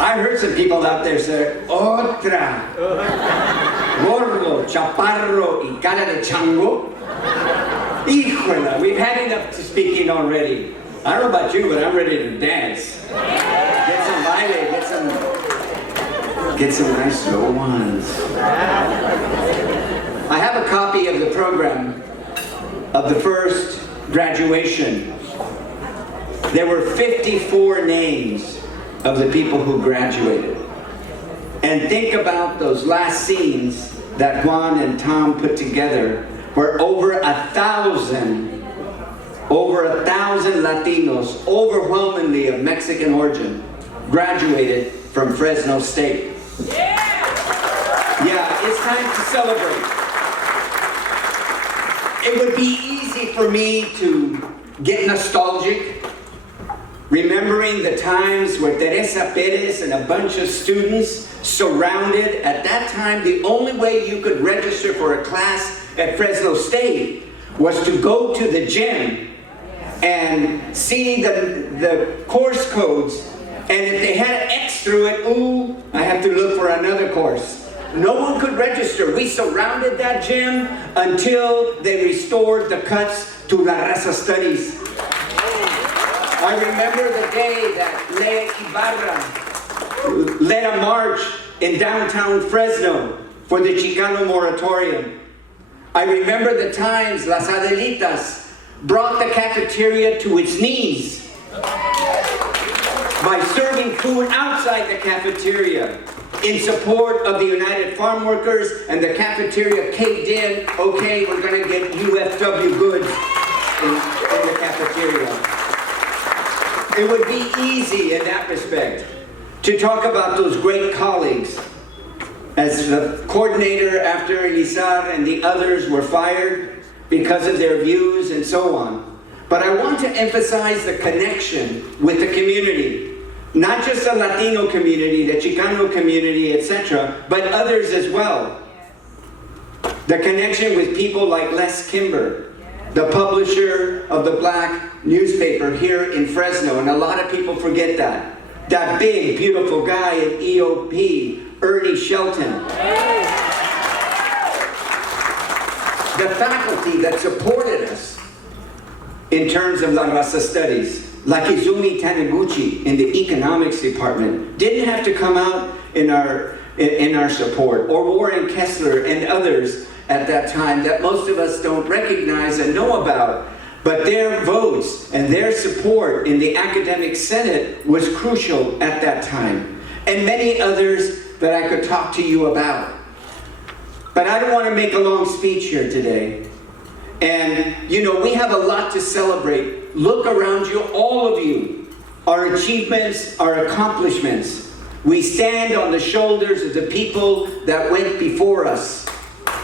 I heard some people out there say, otra, gordo, chaparro, y cara de chango. Híjole, we've had enough to speaking already. I don't know about you, but I'm ready to dance. Get some baile, get some nice slow ones. I have a copy of the program of the first graduation. There were 54 names of the people who graduated. And think about those last scenes that Juan and Tom put together, where over 1,000 Latinos, overwhelmingly of Mexican origin, graduated from Fresno State. Yeah, it's time to celebrate. It would be easy for me to get nostalgic, remembering the times where Teresa Perez and a bunch of students surrounded, at that time, the only way you could register for a class at Fresno State was to go to the gym and see the course codes, and if they had an X through it, ooh, I have to look for another course. No one could register. We surrounded that gym until they restored the cuts to La Raza Studies. I remember the day that Lea Ibarra led a march in downtown Fresno for the Chicano moratorium. I remember the times Las Adelitas brought the cafeteria to its knees by serving food outside the cafeteria in support of the United Farm Workers, and the cafeteria caved in. Okay, we're going to get UFW goods in the cafeteria. It would be easy in that respect to talk about those great colleagues as the coordinator after Elizar and the others were fired because of their views and so on. But I want to emphasize the connection with the community. Not just the Latino community, the Chicano community, etc., but others as well. The connection with people like Les Kimber, the publisher of the Black newspaper here in Fresno, and a lot of people forget that. That big, beautiful guy at EOP, Ernie Shelton. The faculty that supported us in terms of La Raza Studies, like Izumi Taniguchi in the economics department, didn't have to come out in our support, or Warren Kessler and others at that time that most of us don't recognize and know about. But their votes and their support in the academic senate was crucial at that time, and many others that I could talk to you about. But I don't want to make a long speech here today. And you know, we have a lot to celebrate. Look around you, all of you, our achievements, our accomplishments. We stand on the shoulders of the people that went before us.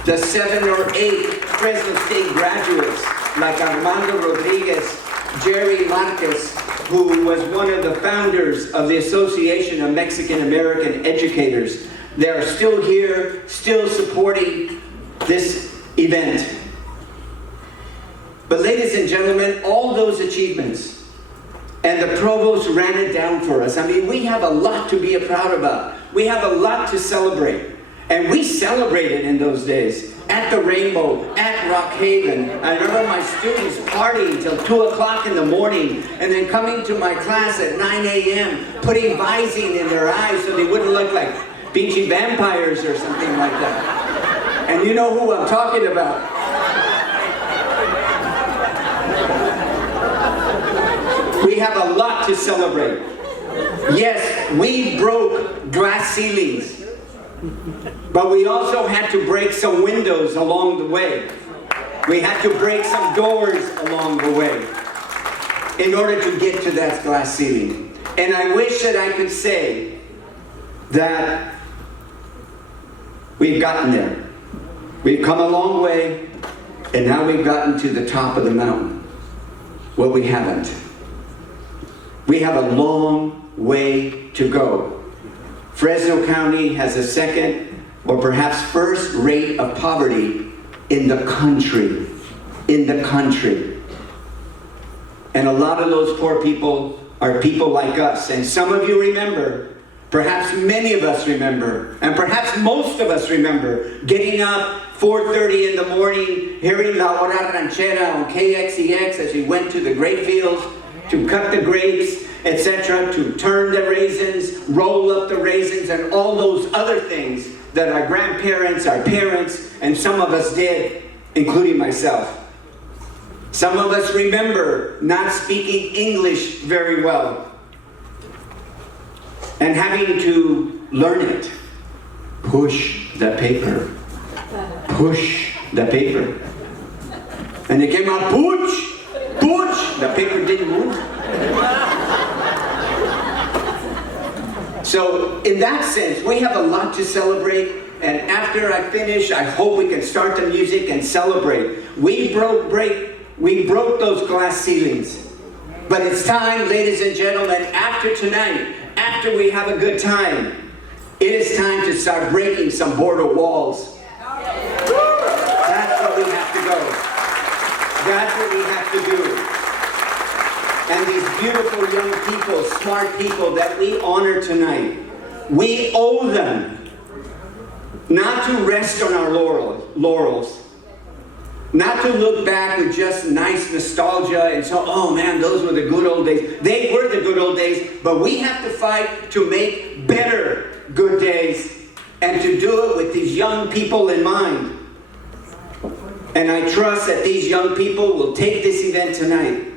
The 7 or 8 Fresno State graduates, like Armando Rodriguez, Jerry Marquez, who was one of the founders of the Association of Mexican American Educators. They are still here, still supporting this event. But ladies and gentlemen, all those achievements, and the provost ran it down for us. I mean, we have a lot to be proud about. We have a lot to celebrate. And we celebrated in those days at the Rainbow, at Rock Haven. I remember my students partying till 2 o'clock in the morning, and then coming to my class at 9 a.m., putting Visine in their eyes so they wouldn't look like beachy vampires or something like that. And you know who I'm talking about. We have a lot to celebrate. Yes, we broke glass ceilings, but we also had to break some windows along the way. We had to break some doors along the way in order to get to that glass ceiling. And I wish that I could say that we've gotten there. We've come a long way, and now we've gotten to the top of the mountain. Well, we haven't. We have a long way to go. Fresno County has the second or perhaps first rate of poverty in the country. In the country. And a lot of those poor people are people like us. And some of you remember, perhaps many of us remember, and perhaps most of us remember, getting up 4:30 in the morning, hearing La Hora Ranchera on KXEX as we went to the grape fields to cut the grapes, etc., to turn the raisins, roll up the raisins, and all those other things that our grandparents, our parents, and some of us did, including myself. Some of us remember not speaking English very well and having to learn it. Push the paper. Push the paper. And it came out, push, push. The paper didn't move. So in that sense, we have a lot to celebrate. And after I finish, I hope we can start the music and celebrate. We broke those glass ceilings. But it's time, ladies and gentlemen, after tonight, after we have a good time, it is time to start breaking some border walls. That's what we have to go. That's what we have to do. And these beautiful young people, smart people that we honor tonight, we owe them not to rest on our laurels, not to look back with just nice nostalgia and so, oh man, those were the good old days. They were the good old days, but we have to fight to make better good days and to do it with these young people in mind. And I trust that these young people will take this event tonight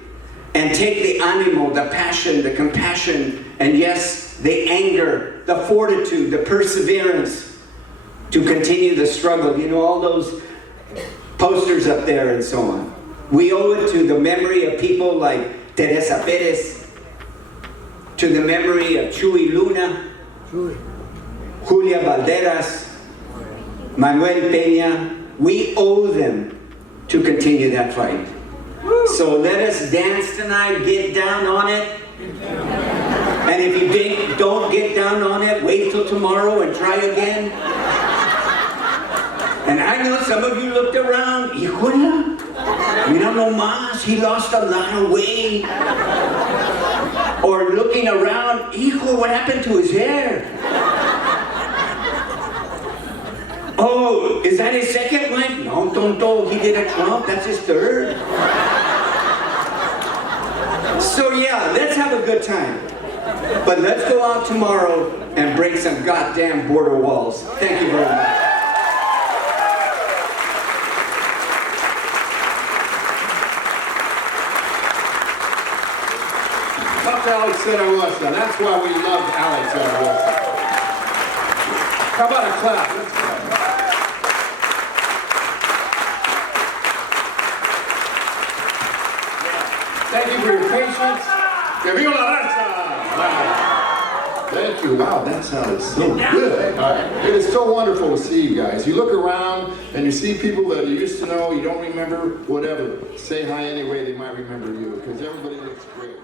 and take the animo, the passion, the compassion, and yes, the anger, the fortitude, the perseverance to continue the struggle. You know, all those posters up there and so on. We owe it to the memory of people like Teresa Perez, to the memory of Chuy Luna, Julia Valderas, Manuel Peña. We owe them to continue that fight. So let us dance tonight, get down on it. And if you don't get down on it, wait till tomorrow and try again. And I know some of you looked around, híjole, mira nomás, he lost a lot of weight. Or looking around, hijo, what happened to his hair? Oh, is that his second wife? No, tonto, he did a Trump, that's his third. So yeah, let's have a good time. But let's go out tomorrow and break some goddamn border walls. Thank you very much. Alex Zaragoza. That's why we love Alex Zaragoza. How about a clap? Let's clap. Thank you for your patience. Que viva la raza! Wow. Thank you. Wow, that sounded so good. All right. It is so wonderful to see you guys. You look around and you see people that you used to know, you don't remember, whatever. Say hi anyway, they might remember you because everybody looks great.